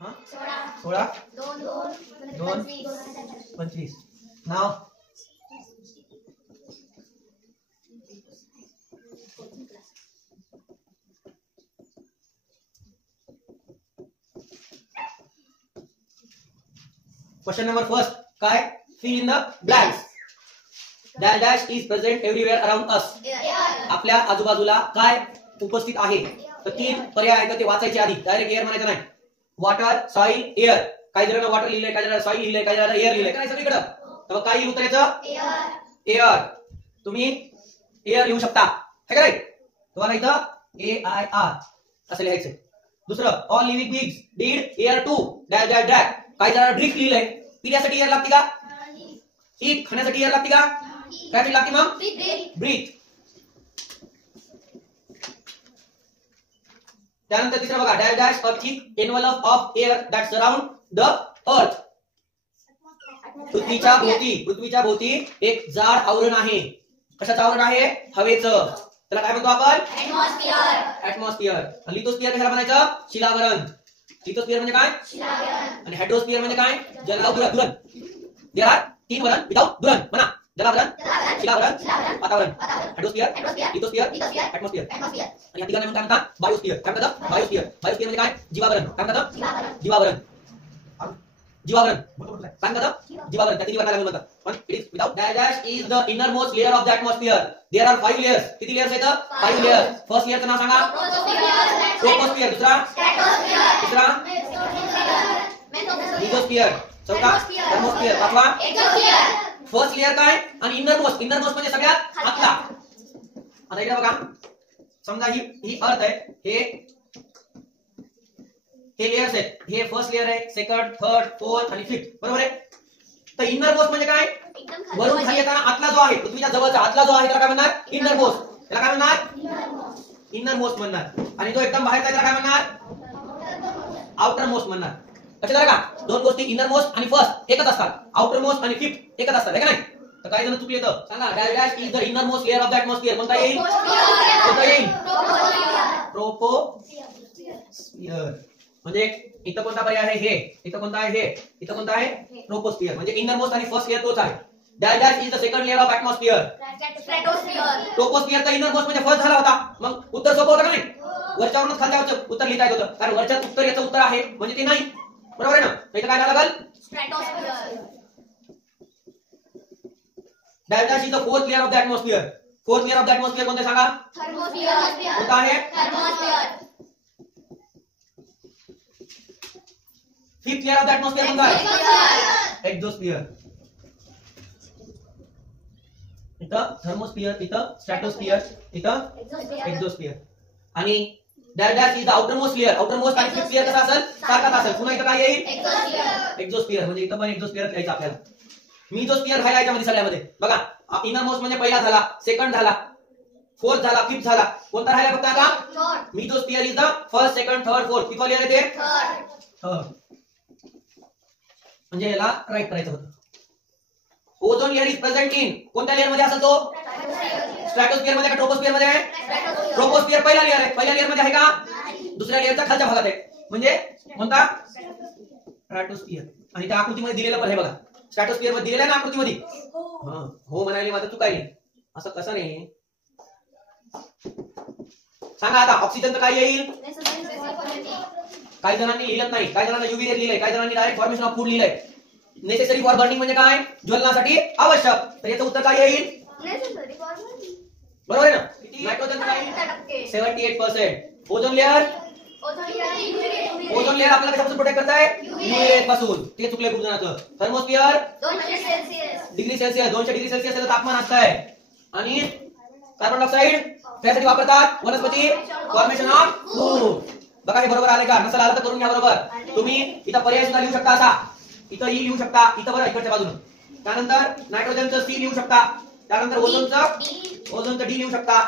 16 2 25. नाव question number first काय? Fill in the blanks. Dash dash is present everywhere around us. आपल्या आजूबाजूला काय उपस्थित आहे? तर 3 पर्याय आहेत, ते वाचायचे आधी. डायरेक्ट एअर म्हणायचं नाही. Water, soil, air. काही जणांना वॉटर लिहिलंय, काही जणांना सॉइल लिहिलंय, काही जणांना एअर लिहिलंय. काय सगळीकडे? तर काय येईल उत्तराचं? एअर. तुम्ही एअर लिहू शकता, है का नाही? तुम्हाला इथं AIR असं लिहायचं. दुसरं, all living beings need air to dash dash dash. काही जणांना ड्रिंक लिहिलंय. पिण्यासाठी एअर लागते का? ईट. खाण्यासाठी एअर लागते का? काय लागते मग? ब्रीथ. त्यानंतर तिसरं बघा, dash dash a thick envelope of air that surround the earth. पृथ्वीच्या भोवती एक जाड आवरण आहे. कशाचं आवरण आहे? हवेचं. त्याला काय म्हणतो आपण? ऍटमॉस्फिअर. लिथोस्फिअर कशाला म्हणायचं? शिलावरण. लिथोस्फिअर म्हणजे काय? शिलावरण. आणि हायड्रोस्फिअर म्हणजे काय? जलावरण. देर आर 3 वरण विदाउट दुरण. म्हणा, जलावरण, शिलावरण, वातावरण. हायड्रोस्फिअर, लिथोस्फिअर, ऍटमॉस्फिअर. आणि या तिघांना काय म्हणतात? बायोस्फिअर. काय म्हणतात? बायोस्फिअर. बायोस्फिअर म्हणजे काय? जीवावरण. काय म्हणतात? जीवावरण. जीवावरण काय म्हणतात? जीवावरण. त्या तिघांना लागून म्हणतात. पण it is without. Dash is the inner most layer of the atmosphere. There are 5 layers. किती लेयर्स आहेत? 5 लेयर्स. फर्स्ट लेयरचं नाव सांगा. ट्रोपोस्फिअर. दुसरा मेसोस्फिअर. चौथा थर्मोस्फिअर. पाचवा फर्स्ट लेयर काय? आणि इनर मोस्ट. इनर मोस्ट म्हणजे सगळ्यात आतला. आता इकडे बघा, समजा ही अर्थ आहे. हे लेयर्स आहेत. हे फर्स्ट लेयर आहे, सेकंड, थर्ड, फोर्थ आणि फिफ्थ. बरोबर आहे? तर इनर मोस्ट म्हणजे काय? वरून खाली येताना आतला जो आहे, पृथ्वीच्या जवळचा आतला जो आहे, त्याला काय म्हणणार? Inner most. त्याला काय म्हणणार? इनर मोस्ट म्हणणार. आणि जो एकदम बाहेरचा त्याला काय म्हणणार? आउटर मोस्ट म्हणणार. लक्षात आलं का? 2 गोष्टी, इनर मोस्ट आणि फर्स्ट एकच असतात. आउटर मोस्ट आणि फिफ्थ एकच असतात, है का नाही? तर काही जण चुकले येतं. सांगा, dash is the inner most layer of the atmosphere. कोणता येईल? ट्रोपोस्फिअर. म्हणजे इथं कोणता पर्याय आहे? हे. इथं कोणता आहे? हे. इथं कोणता आहे? ट्रोपोस्फिअर. म्हणजे इनर मोस्ट आणि फर्स्ट लेयर तोच आहे. Dash dash is the second layer of atmosphere. ट्रोपोस्फिअरचा इनर मोस्ट म्हणजे फर्स्ट झाला होता. मग उत्तर सोपं होतं का नाही? वरच्यावरूनच खालच्यावरचं उत्तर लिहिता येत होतं. कारण वरच्या उत्तर याचं उत्तर आहे म्हणजे ते नाही. बरोबर आहे ना? इथं काय लागल? Dash dash is the fourth layer of the atmosphere. Fourth layer of the atmosphere कोणते सांगा? कोणता आहे? Fifth layer of the atmosphere कोणता आहे? एक्झोस्फिअर. इथं थर्मोस्फिअर, इथं स्ट्रॅटोस्फिअर, इथं एक्झोस्फिअर. आणि dash dash is the outer most layer. Outer most आणि फिफ्थ लेयर कसा असेल? सारखाच असेल. पुन्हा इथं काय येईल? एक्झोस्फिअर. म्हणजे इथं पण एक्झोस्फिअर लिहायचं आपल्याला. मीझोस्फिअर राहिला याच्यामध्ये सगळ्यामध्ये. बघा, इनर मोस्ट म्हणजे पहिला झाला, सेकंड झाला, फोर्थ झाला, फिफ्थ झाला. कोणता राहिला फक्त आता? Mesosphere is the first, second, third, fourth. किती लेयर आहे ते? थर्ड. म्हणजे याला राईट करायचं होतं. Ozone layer is present in. कोणत्या लेयर मध्ये असेल तो? स्ट्रॅटोस्फिअर मध्ये का ट्रोपोस्फिअर मध्ये आहे? ट्रोपोस्फिअर पहिला लेयर आहे. पहिल्या लेयर मध्ये आहे का? दुसऱ्या लेयरच्या खालच्या भागात आहे. म्हणजे कोणता? स्ट्रॅटोस्फिअर. आणि त्या आकृतीमध्ये दिलेलं पण आहे बघा. स्ट्रॅटोस्फिअर मध्ये दिलेलं आहे ना आकृतीमध्ये? हो म्हणाली, मात्र चुकायली. असं कसं नाही? सांगा आता, ऑक्सिजनचं काय येईल? काही जणांनी लिहिलं नाही, काही जणांना युव्ही रे लिहिलंय, काही जणांनी डायरेक्ट फॉर्मेशन ऑफ फूड लिहिलंय. नेसेसरी फॉर बर्निंग म्हणजे काय? ज्वलनासाठी आवश्यक. तर याचं उत्तर काय येईल? बरोबर आहे ना? नायट्रोजन काय? 78%. Ozone layer? ओझोन लेअर आपल्याला कशापासून प्रोटेक्ट करताय? UV पासून. ते चुकले खूप जणांचं. थर्मोस्फिअर 200 डिग्री सेल्सिअस. 200 डिग्री सेल्सिअस त्याचं तापमान असतंय. आणि कार्बन डायऑक्साईड त्यासाठी वापरतात? वनस्पती फॉर्मेशन ऑफ फूड. बघा हे बरोबर आले का? नसेल आलं तर करून घ्या बरोबर. तुम्ही इथं पर्याय सुद्धा लिहू शकता असा. इथं ई लिहू शकता. इथं बरं इकडच्या बाजून. त्यानंतर नायट्रोजनचं सी लिहू शकता. त्यानंतर ओझोनचं डी लिहू शकता.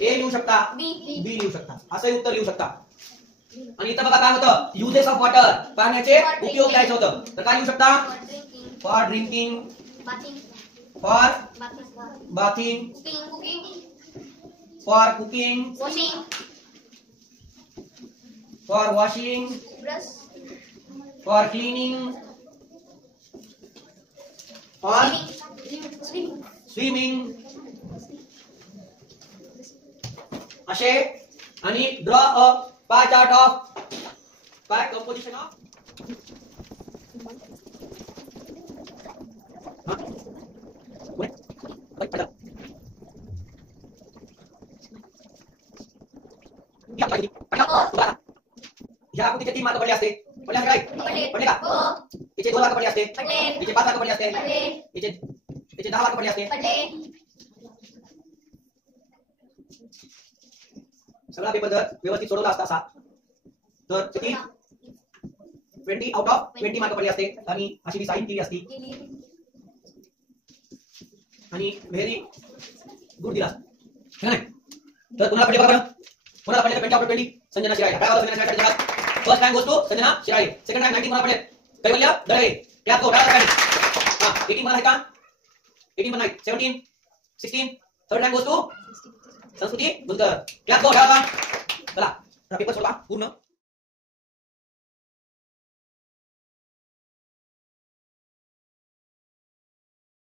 ए लिहू शकता. बी लिहू शकता. असंही उत्तर लिहू शकता. आणि इथं बघा काय होतं? Uses of water. पाण्याचे उपयोग द्यायचं होतं. तर काय लिहू शकता? For drinking, for bathing, for cooking, for washing, for cleaning, for swimming असे. आणि draw a pie chart of पाय कंपोजिशन ऑफ ह्या आकृतीचे 3 मार्क पडले असते. पडले काय? पडले का? याचे 2 मार्क पडले असते. याचे 5 मार्क पडले असते. याचे 10 मार्क पडले असते. सगळा पेपर जर व्यवस्थित सोडवला असता असा तर किती 20 आउट ऑफ 20 मार्क पडले असते. आणि अशी साईन केली असती आणि व्हेरी गुड दिला तर कुणाला पडले बघा. कुणाला पडले 20 out of 20? Sanjana Shirale. Sanjana Shirale first rank goes to Sanjana Shirale. Second rank 19 मला पडले कैवल्य दळे. त्यात तो 18 मला आहे का? 18 पण नाही. 17 16 थर्ड रँक गोes to संस्कृती गुंतर. त्यात तो चला पेपर सोडवा पूर्ण.